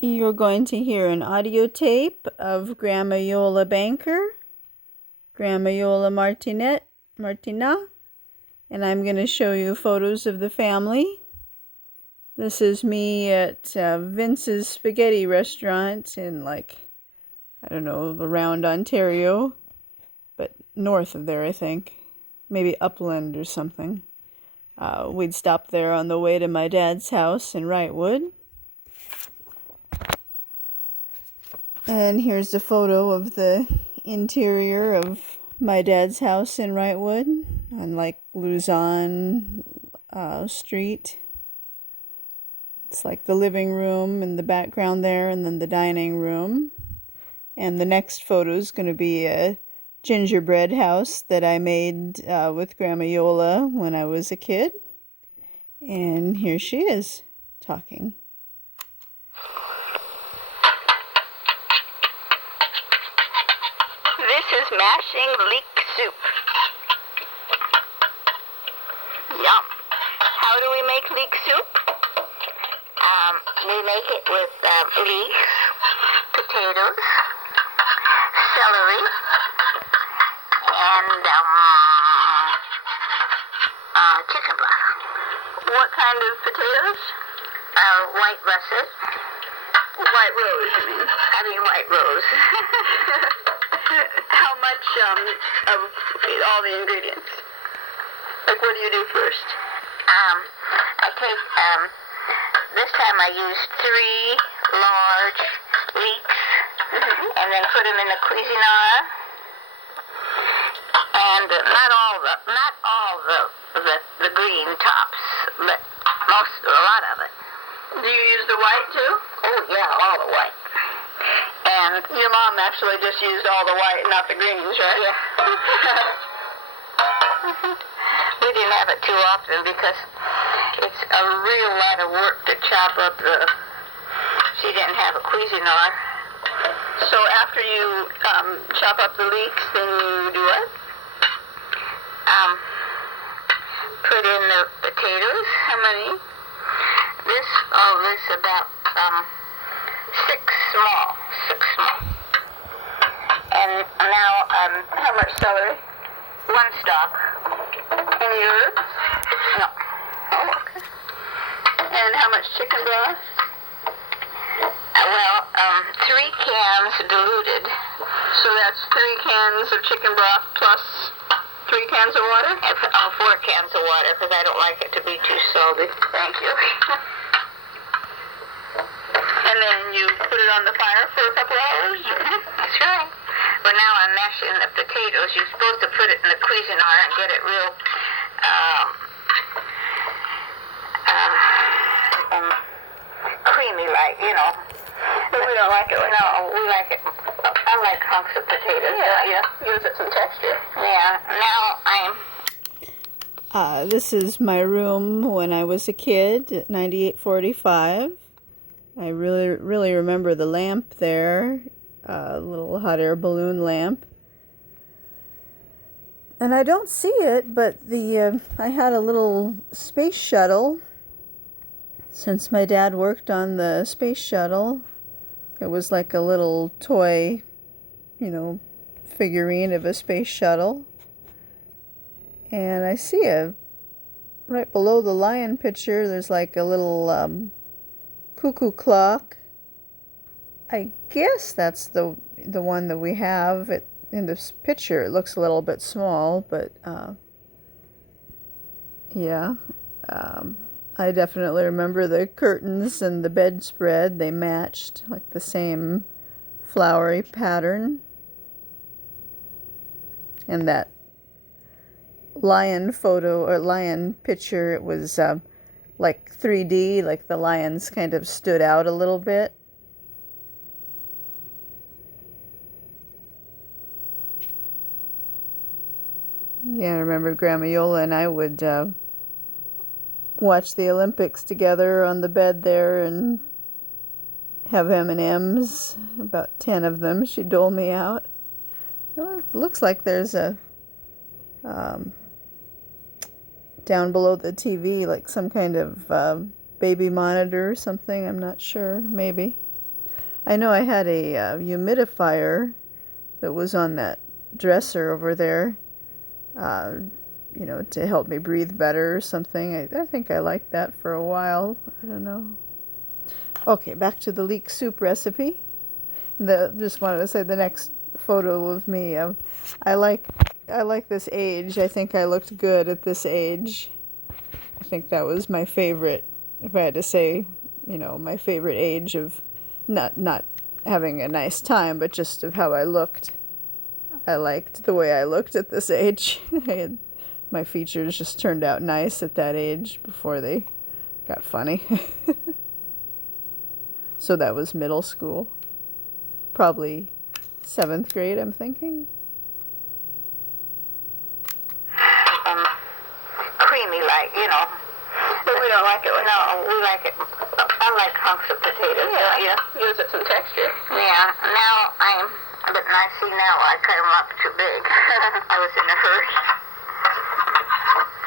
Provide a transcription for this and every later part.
You're going to hear an audio tape of Grandma Iole Banker, Grandma Iole Martinat, and I'm going to show you photos of the family. This is me at Vince's Spaghetti Restaurant in, I don't know, around Ontario, but north of there, I think. Maybe Upland or something. We'd stop there on the way to my dad's house in Wrightwood. And here's a photo of the interior of my dad's house in Wrightwood on Luzon Street. It's like the living room in the background there, and then the dining room. And the next photo is going to be a gingerbread house that I made with Grandma Iole when I was a kid. And here she is talking. This is mashing leek soup. Yum. How do we make leek soup? We make it with leeks, potatoes, celery, and chicken broth. What kind of potatoes? White russet. White rose, you mean? I mean white rose. How much of all the ingredients? Like, what do you do first? I take, this time I used 3 large leeks, and then put them in the Cuisinart, and not all the green tops, but a lot of it. Do you use the white too? Oh yeah, all the white. And your mom actually just used all the white, not the greens, right? Yeah. We didn't have it too often because it's a real lot of work to chop up she didn't have a Cuisinart. So after you chop up the leeks, then you do what? Put in the potatoes. How many? This about 6 small. And now, how much celery? 1 stalk. Any herbs? No. Oh, okay. And how much chicken broth? 3 cans diluted. So that's 3 cans of chicken broth plus 3 cans of water? 4 cans of water, because I don't like it to be too salty. Thank you. And then you put it on the fire for a couple hours? That's right. Well, now I'm mashing the potatoes. You're supposed to put it in the Cuisinart and get it real creamy, But we don't like it like that. No, we like it. I like hunks of potatoes. Yeah. Gives it some texture. Yeah. Now This is my room when I was a kid at 9845. I really remember the lamp there, a little hot air balloon lamp. And I don't see it, but I had a little space shuttle. Since my dad worked on the space shuttle, it was like a little toy, figurine of a space shuttle. And I see right below the lion picture, there's like a little cuckoo clock. I guess that's the one that we have. In this picture, it looks a little bit small, but yeah. I definitely remember the curtains and the bedspread. They matched, like the same flowery pattern. And that lion photo or lion picture, it was like 3D, like the lions kind of stood out a little bit. Yeah, I remember Grandma Iole and I would watch the Olympics together on the bed there and have M&Ms, about 10 of them. She'd dole me out. Well, it looks like there's a down below the TV, like some kind of baby monitor or something. I'm not sure. Maybe. I know I had a humidifier that was on that dresser over there, you know, to help me breathe better or something. I think I liked that for a while. I don't know. Okay, back to the leek soup recipe. Just wanted to say the next photo of me. I like this age. I think I looked good at this age. I think that was my favorite. If I had to say, you know, my favorite age of not having a nice time, but just of how I looked. I liked the way I looked at this age. My features just turned out nice at that age before they got funny. So that was middle school. Probably 7th grade, I'm thinking. Creamy, like, you know. But we don't like it like No, we like it. I like hunks of potatoes. Yeah. Gives it some texture. Yeah. Now but I see now I cut them up too big. I was in a hurry.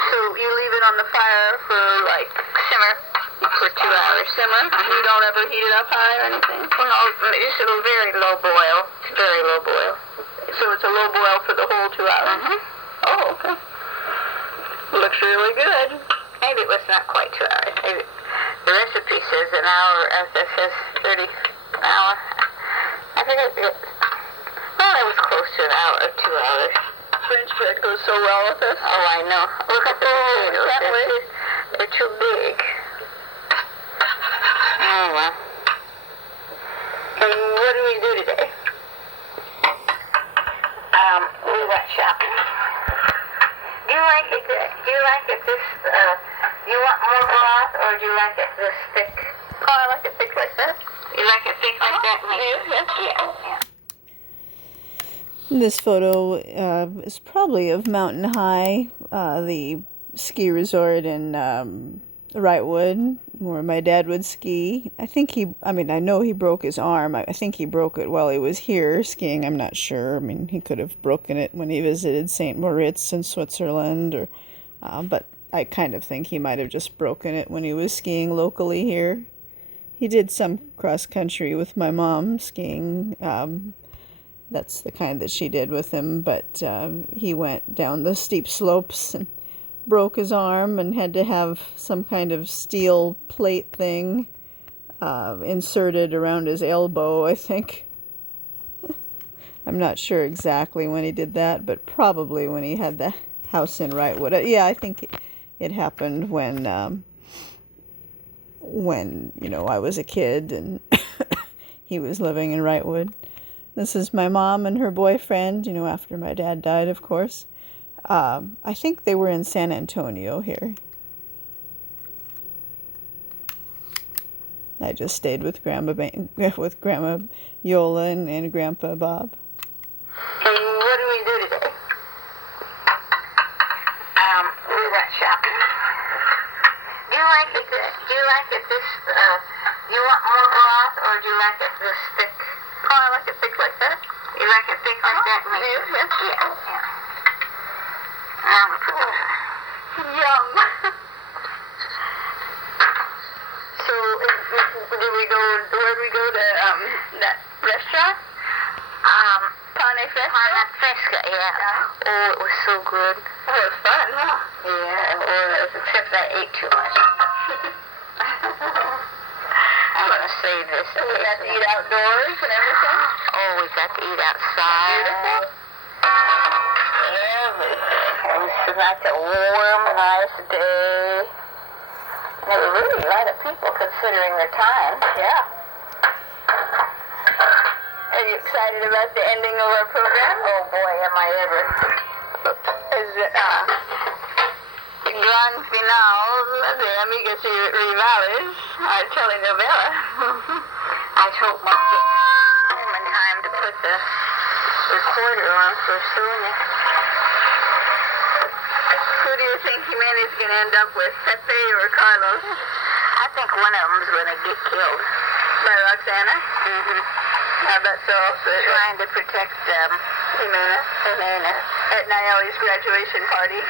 So you leave it on the fire for like Simmer. for 2 hours. Simmer. You don't ever heat it up high or anything. Well, no, just a very low boil. Very low boil. So it's a low boil for the whole 2 hours. Oh, okay. Looks really good. Maybe it was not quite 2 hours. Maybe the recipe says an hour. It says 30 an hour. I think well, it was close to an hour or 2 hours. French bread goes so well with this. Oh, I know. Look at the potatoes. They're too big. Oh, well. And what do we do today? We went shopping. Do you like it this, do you want more broth or do you like it this thick? Oh, I like it thick like that. You like it thick like that? Yeah. This photo is probably of Mountain High, the ski resort in Wrightwood, where my dad would ski. I know he broke his arm. I think he broke it while he was here skiing. I'm not sure. I mean, he could have broken it when he visited St. Moritz in Switzerland, but I kind of think he might have just broken it when he was skiing locally here. He did some cross-country with my mom skiing. That's the kind that she did with him, but he went down the steep slopes and broke his arm and had to have some kind of steel plate thing inserted around his elbow, I think. I'm not sure exactly when he did that, but probably when he had the house in Wrightwood. Yeah, I think it happened when you know, I was a kid and he was living in Wrightwood. This is my mom and her boyfriend, you know, after my dad died, of course. I think they were in San Antonio here. I just stayed with Grandma Iole and Grandpa Bob. And what do we do today? We went shopping. Do you like it this, you want more broth or do you like it this thick? Oh, I like it thick like that. You like it thick like that? Yeah. Yum. So, where do we go to, that restaurant? Pane Fresca? Pane Fresca, yeah. Oh, it was so good. Oh, it was fun, huh? Yeah, it was, except I ate too much. I'm going to save this. We got to eat outdoors and everything. Oh, we got to eat outside. Beautiful. It was like a warm, nice day. And there were really a lot of people considering the time. Yeah. Are you excited about the ending of our program? Oh boy, am I ever. Is it, Grand finale de Amigas y Rivales, our telenovela. I hope I'll get home in time to put the recorder on for Sonia. Who do you think Jimene's going to end up with, Pepe or Carlos? I think one of them's going to get killed. By Roxana? I bet so. Trying to protect Jimena at Naomi's graduation party.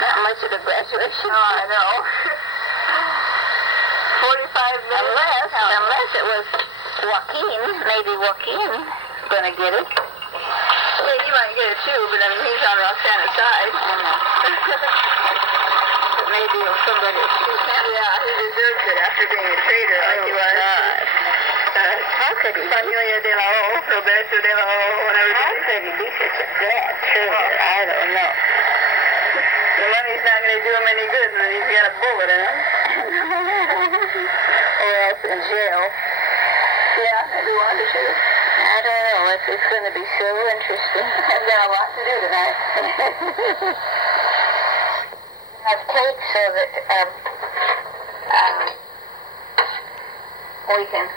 Not much of a graduation. Oh, I know. minutes. Unless it was Joaquin. Maybe Joaquin gonna get it. Yeah, he might get it too, but I mean, he's on Roxana's side. I know. But maybe somebody will shoot him. Yeah, he deserves it after being a traitor like he was. How could he? Familia de la O, Roberto de la O, whatever. How could he be such a bad traitor? I don't know. The money's not going to do him any good when he's got a bullet in him. Or else in jail. Yeah, maybe one to shoot. I don't know. It's going to be so interesting. I've got a lot to do tonight. Have tape so that we can.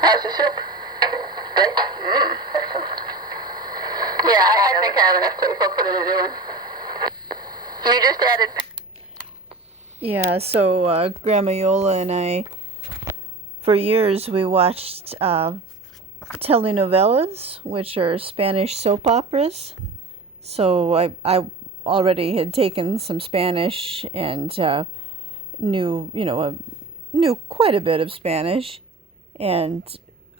How's the soup? Good. Yeah, I think I have enough tape. I'll put it in a new one. You just added. Yeah, so Grandma Iole and I, for years, we watched telenovelas, which are Spanish soap operas. So I already had taken some Spanish and knew quite a bit of Spanish. And,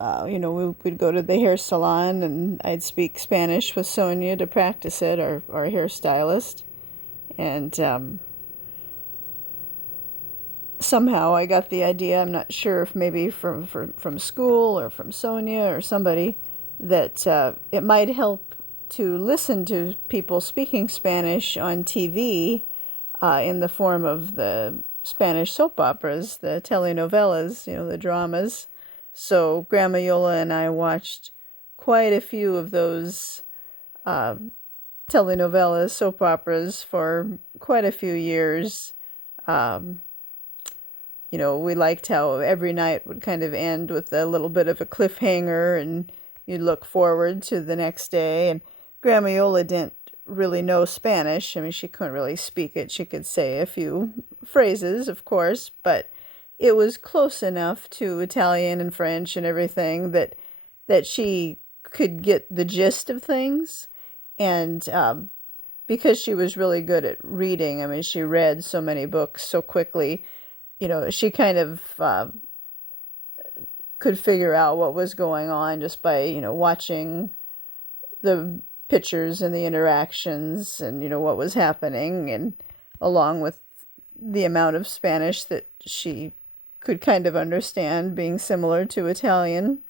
we'd go to the hair salon and I'd speak Spanish with Sonia to practice it, our hairstylist. And somehow I got the idea, I'm not sure if maybe from school or from Sonia or somebody, that it might help to listen to people speaking Spanish on TV in the form of the Spanish soap operas, the telenovelas, the dramas. So Grandma Iole and I watched quite a few of those telenovelas, soap operas, for quite a few years. We liked how every night would kind of end with a little bit of a cliffhanger and you'd look forward to the next day. And Grandma Iole didn't really know Spanish. I mean, she couldn't really speak it. She could say a few phrases, of course, but it was close enough to Italian and French and everything that she could get the gist of things. And because she was really good at reading, I mean, she read so many books so quickly, she kind of could figure out what was going on just by, watching the pictures and the interactions and, what was happening, and along with the amount of Spanish that she could kind of understand, being similar to Italian.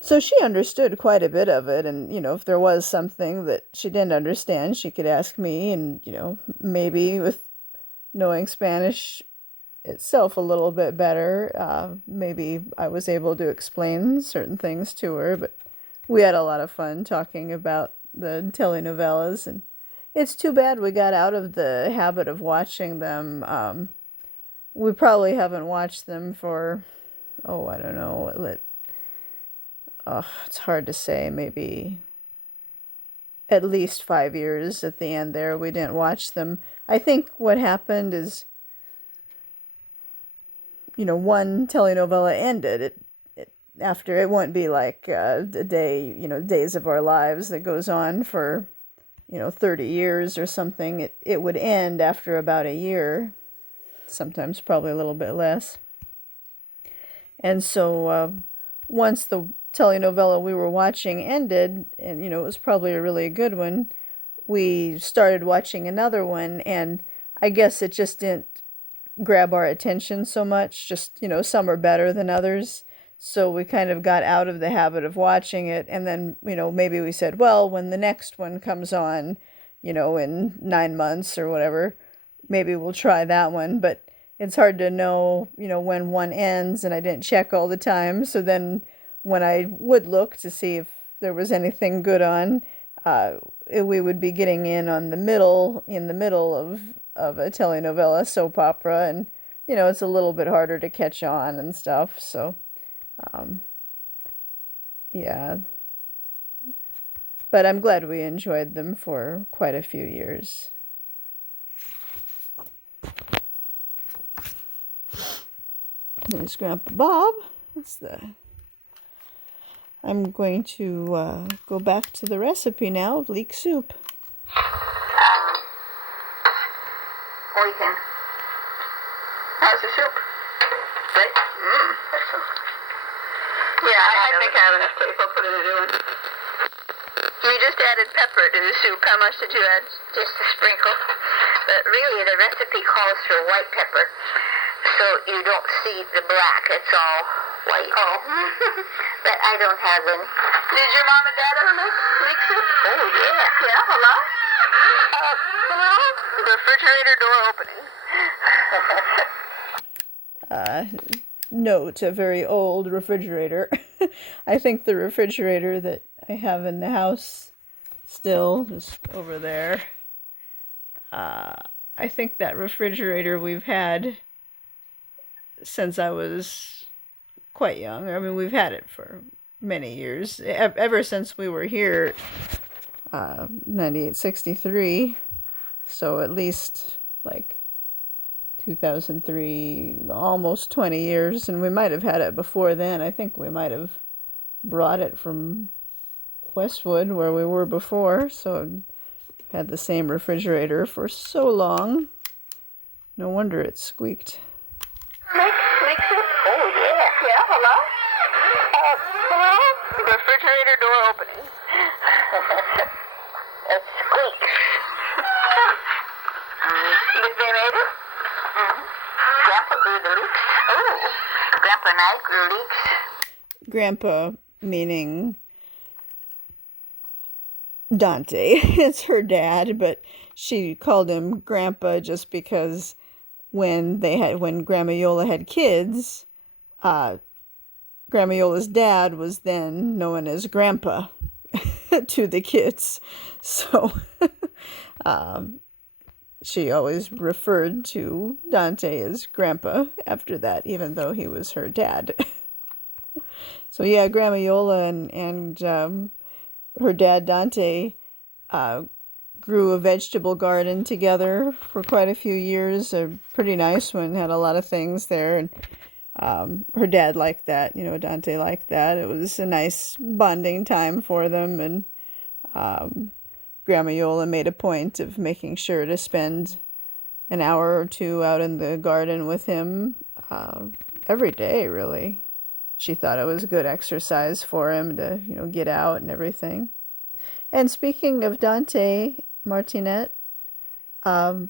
So she understood quite a bit of it, and, if there was something that she didn't understand, she could ask me, and, maybe with knowing Spanish itself a little bit better, maybe I was able to explain certain things to her, but we had a lot of fun talking about the telenovelas, and it's too bad we got out of the habit of watching them. We probably haven't watched them for, I don't know, it's hard to say, maybe at least 5 years at the end there. We didn't watch them. I think what happened is, one telenovela ended. After, it won't be like a day, Days of Our Lives that goes on for, 30 years or something. It would end after about a year, sometimes probably a little bit less. And so once the telenovela we were watching ended, and, it was probably a really good one, we started watching another one, and I guess it just didn't grab our attention so much. Just, some are better than others. So we kind of got out of the habit of watching it, and then, maybe we said, well, when the next one comes on, in 9 months or whatever, maybe we'll try that one. But it's hard to know, when one ends, and I didn't check all the time. So then when I would look to see if there was anything good on, we would be getting in the middle of a telenovela soap opera, and, it's a little bit harder to catch on and stuff. So, yeah. But I'm glad we enjoyed them for quite a few years. There's Grandpa Bob. I'm going to go back to the recipe now of leek soup. We can. How's the soup? Good? Yeah, I think I have enough tape. I'll put it in a new one. You just added pepper to the soup. How much did you add? Just a sprinkle. But really, the recipe calls for white pepper. So you don't see the black. It's all white. Oh. But I don't have any. Did your mom and dad ever make leek soup? Oh, yeah. Yeah, hello? Hello? Refrigerator door opening. Note, a very old refrigerator. I think the refrigerator that I have in the house still is over there. I think that refrigerator we've had since I was quite young. I mean, we've had it for many years, ever since we were here, 9863, so at least like 2003, almost 20 years, and we might have had it before then. I think we might have brought it from Westwood, where we were before, so I've had the same refrigerator for so long. No wonder it squeaked. Leek soup? Oh, yeah. Yeah, hello? Hello? Refrigerator door opening. It squeaks. Did they made it? Grandpa grew the leeks. Oh, Grandpa and I grew leeks. Grandpa meaning Dante. It's her dad, but she called him Grandpa just because when Grandma Iole had kids, Grandma Iole's dad was then known as Grandpa to the kids. So she always referred to Dante as Grandpa after that, even though he was her dad. So yeah, Grandma Iole and her dad Dante grew a vegetable garden together for quite a few years. A pretty nice one, had a lot of things there, and her dad liked that. Dante liked that. It was a nice bonding time for them, and Grandma Iole made a point of making sure to spend an hour or two out in the garden with him every day, really. She thought it was good exercise for him to, get out and everything. And speaking of Dante Martinat, and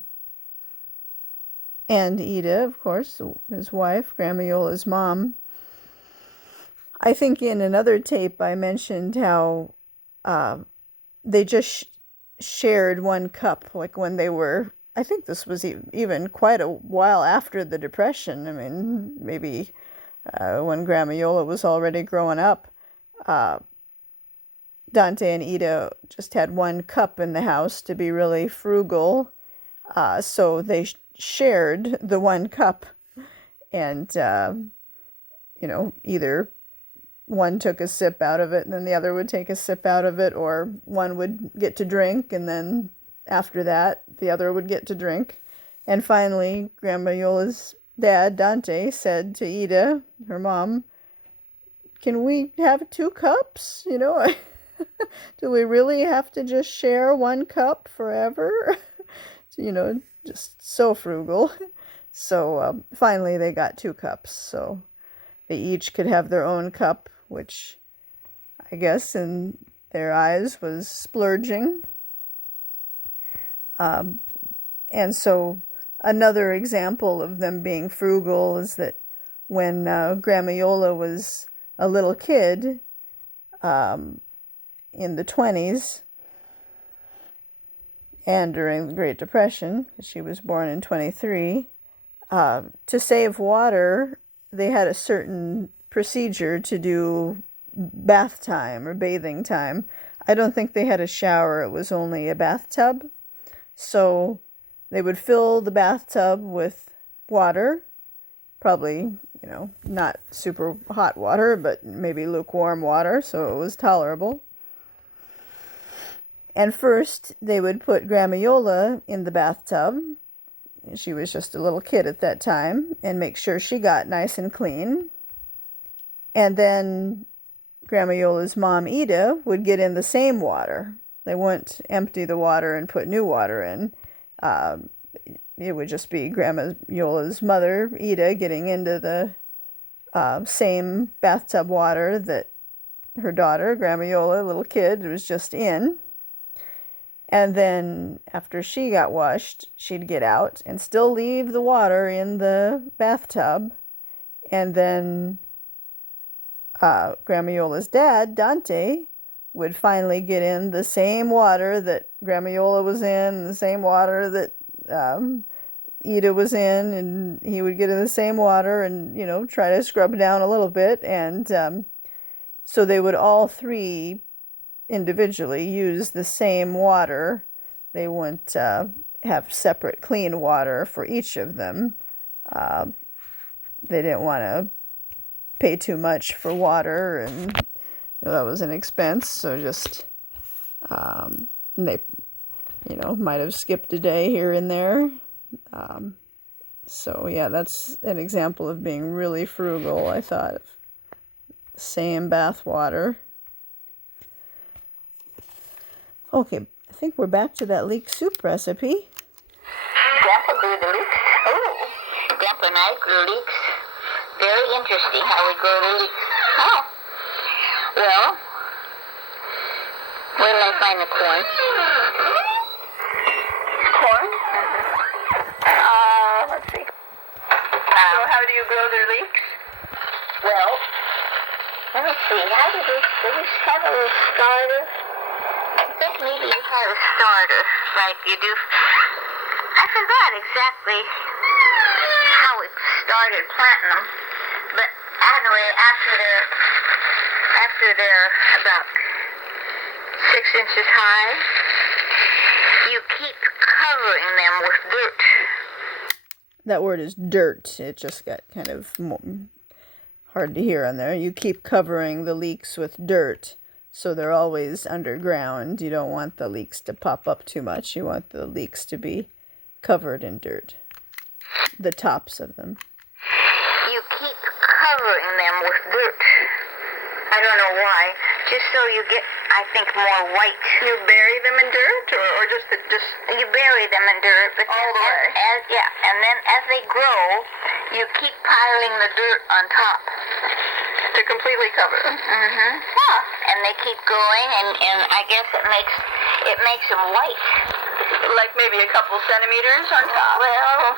Ida, of course, his wife, Grandma Iole's mom, I think in another tape I mentioned how they just shared one cup, like when they were, I think this was even quite a while after the Depression. I mean, maybe when Grandma Iole was already growing up. Dante and Ida just had one cup in the house to be really frugal, so they shared the one cup, and either one took a sip out of it and then the other would take a sip out of it, or one would get to drink and then after that the other would get to drink. And finally Grandma Iole's dad Dante said to Ida, her mom, "Can we have 2 cups? Do we really have to just share one cup forever?" Just so frugal. So finally they got 2 cups, so they each could have their own cup, which I guess in their eyes was splurging. And so another example of them being frugal is that when Grandma Iole was a little kid, in the 20s, and during the Great Depression, she was born in 23, to save water, they had a certain procedure to do bath time or bathing time. I don't think they had a shower, it was only a bathtub. So they would fill the bathtub with water, probably, not super hot water, but maybe lukewarm water, so it was tolerable. And first, they would put Grandma Iole in the bathtub. She was just a little kid at that time, and make sure she got nice and clean. And then Grandma Iole's mom, Ida, would get in the same water. They wouldn't empty the water and put new water in. it would just be Grandma Iola's mother, Ida, getting into the same bathtub water that her daughter, Grandma Iole, little kid, was just in. And then after she got washed, she'd get out and still leave the water in the bathtub. And then Grandma Iola's dad, Dante, would finally get in the same water that Grandma Iole was in, the same water that Ida was in, and he would get in the same water and, try to scrub down a little bit. And so they would all three individually use the same water. They wouldn't have separate clean water for each of them. They didn't want to pay too much for water, and that was an expense. So just they might have skipped a day here and there. So yeah, that's an example of being really frugal, I thought. Same bath water. Okay, I think we're back to that leek soup recipe. Grandpa grew the leeks. Oh, Grandpa and I grew leeks. Very interesting how we grow the leeks. Oh, well, where did I find the corn? Corn? Let's see. So how do you grow their leeks? Well, let me see. How did you have a little starter? I think maybe you had a starter, like you do. I forgot exactly how we started planting them, but anyway, after they're about 6 inches high, you keep covering them with dirt. That word is dirt. It just got kind of hard to hear on there. You keep covering the leeks with dirt, so they're always underground. You don't want the leeks to pop up too much. You want the leeks to be covered in dirt, the tops of them. You keep covering them with dirt. I don't know why. Just so you get, I think, more white. You bury them in dirt, or just You bury them in dirt, but all the way. Yeah, and then as they grow, you keep piling the dirt on top to completely cover them? Mm-hmm. Huh. And they keep growing, and I guess it makes them white. Like maybe a couple centimeters on top? Well,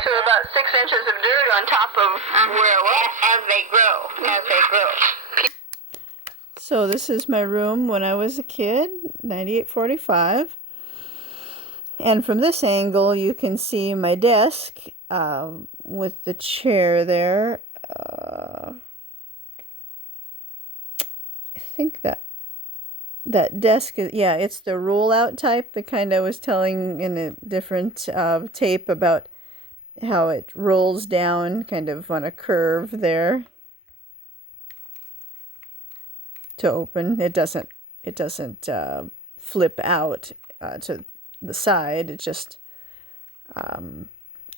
so about 6 inches of dirt on top of where it was? As they grow. So this is my room when I was a kid, 9845. And from this angle, you can see my desk with the chair there. I think that desk is, yeah, it's the roll-out type, the kind I was telling in a different tape about how it rolls down kind of on a curve there to open. It doesn't flip out to the side. It just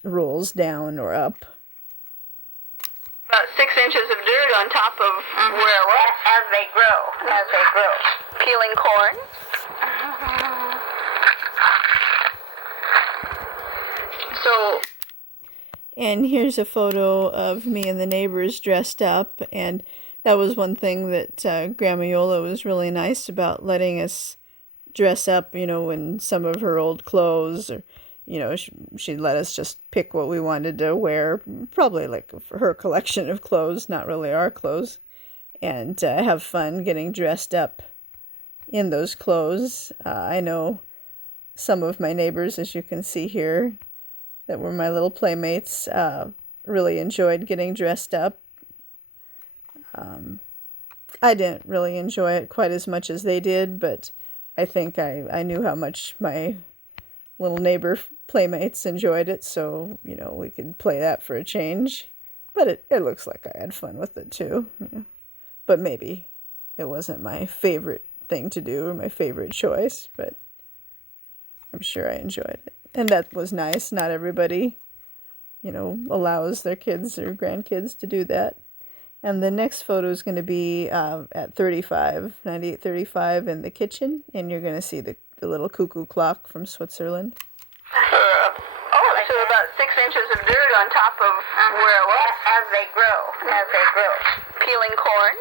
rolls down or up. About 6 inches of dirt on top of where it was? As they grow. Peeling corn? So... And here's a photo of me and the neighbors dressed up, and that was one thing that Grandma Iole was really nice about, letting us dress up, in some of her old clothes, or, she'd let us just pick what we wanted to wear, probably like her collection of clothes, not really our clothes, and have fun getting dressed up in those clothes. I know some of my neighbors, as you can see here, that were my little playmates, really enjoyed getting dressed up. I didn't really enjoy it quite as much as they did, but I think I knew how much my little neighbor playmates enjoyed it, so, we could play that for a change. But it looks like I had fun with it too. But maybe it wasn't my favorite thing to do or my favorite choice, but I'm sure I enjoyed it. And that was nice. Not everybody, allows their kids or grandkids to do that. And the next photo is going to be at 9835 in the kitchen. And you're going to see the little cuckoo clock from Switzerland. on top of where it was? As they grow. As they grow. Peeling corn.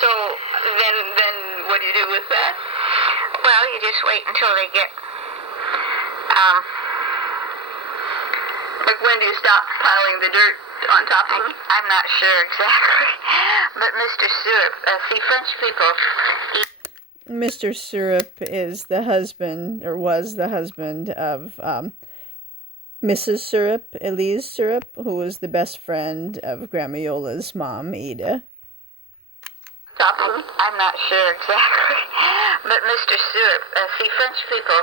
So then what do you do with that? Well, you just wait until they get, Like when do you stop piling the dirt on top of them? I'm not sure exactly, but Mr. Syrup, see, French people eat. Mr. Syrup is the husband, or was the husband, of Mrs. Syrup, Elise Syrup, who was the best friend of Grandma Iole's mom, Ida. Top of them? I'm not sure exactly, but Mr. Syrup, see, French people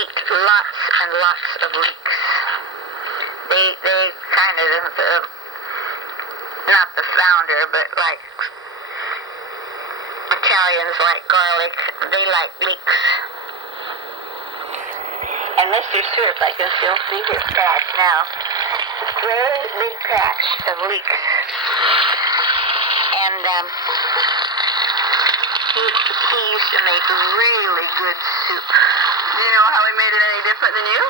eat lots and lots of leeks. They kind of, not the founder, but like Italians like garlic, they like leeks. And Mr. Syrup, I can still see his patch now. Very big patch of leeks. And he used to make really good soup. Do you know how he made it any different than you?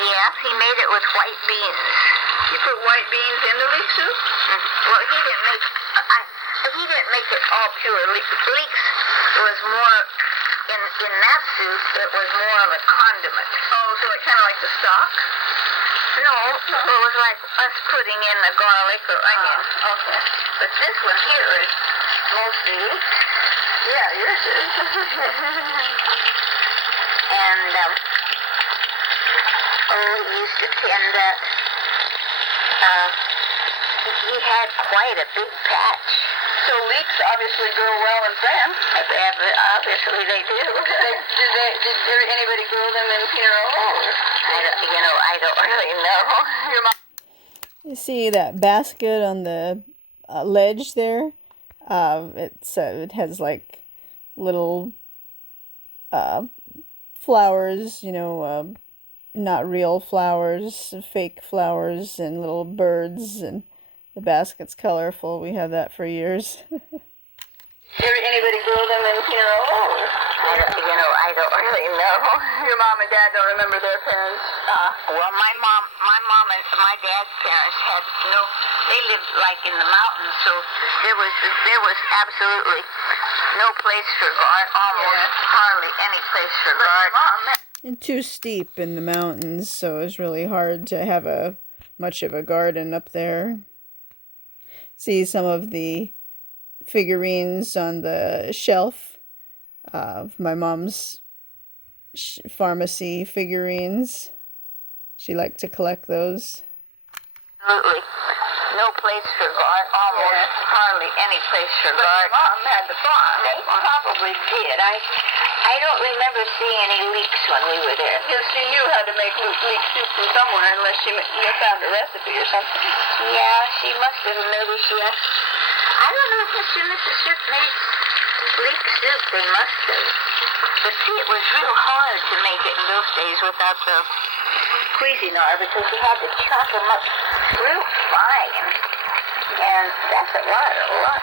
Yeah, he made it with white beans. You put white beans in the leek soup? Well, he didn't make it all pure leeks. Leeks was more in that soup. It was more of a condiment. Oh, so like kind of like the stock? No, it was like us putting in the garlic or onion. Okay. But this one here is mostly leeks. Yeah, yours is. And we used to tend that. He had quite a big patch. So leeks obviously grow well in France. Obviously they do. Did anybody grow them in Pinot? I don't really know. Your mom. You see that basket on the ledge there? It has like little flowers, not real flowers, fake flowers, and little birds, and the basket's colorful. We have that for years. Anybody grow them in Pinot? I don't really know. Your mom and dad don't remember their parents? Well, my mom and my dad's parents had they lived like in the mountains, so there was absolutely no place for almost hardly any place for garden. And too steep in the mountains, so it was really hard to have much of a garden up there. See some of the figurines on the shelf of my mom's pharmacy figurines. She liked to collect those. Absolutely no place for almost hardly any place for But garden. your mom had the farm. They probably did. I don't remember seeing any leeks when we were there. Yes, she knew how to make leek soup from somewhere unless she found a recipe or something. Yeah, she must have. Maybe she asked. I don't know if Mr. and Mrs. Ship made leek soup. They must have. But see, it was real hard to make it in those days without the Cuisinart because you had to chop them up real fine. And that's a lot of work.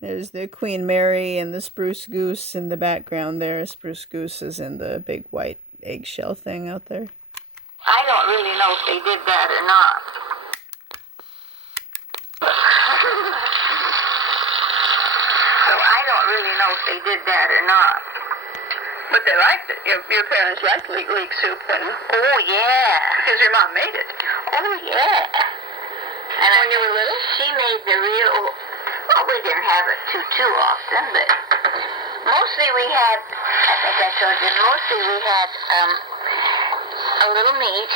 There's the Queen Mary and the spruce goose in the background there. Spruce goose is in the big white eggshell thing out there. I don't really know if they did that or not. So I don't really know if they did that or not. But they liked it. Your parents liked leek soup Oh, yeah. because your mom made it. Oh, yeah. And When you were little? she made the real, well, we didn't have it too often, but mostly we had, I think I told you, mostly we had a little meat.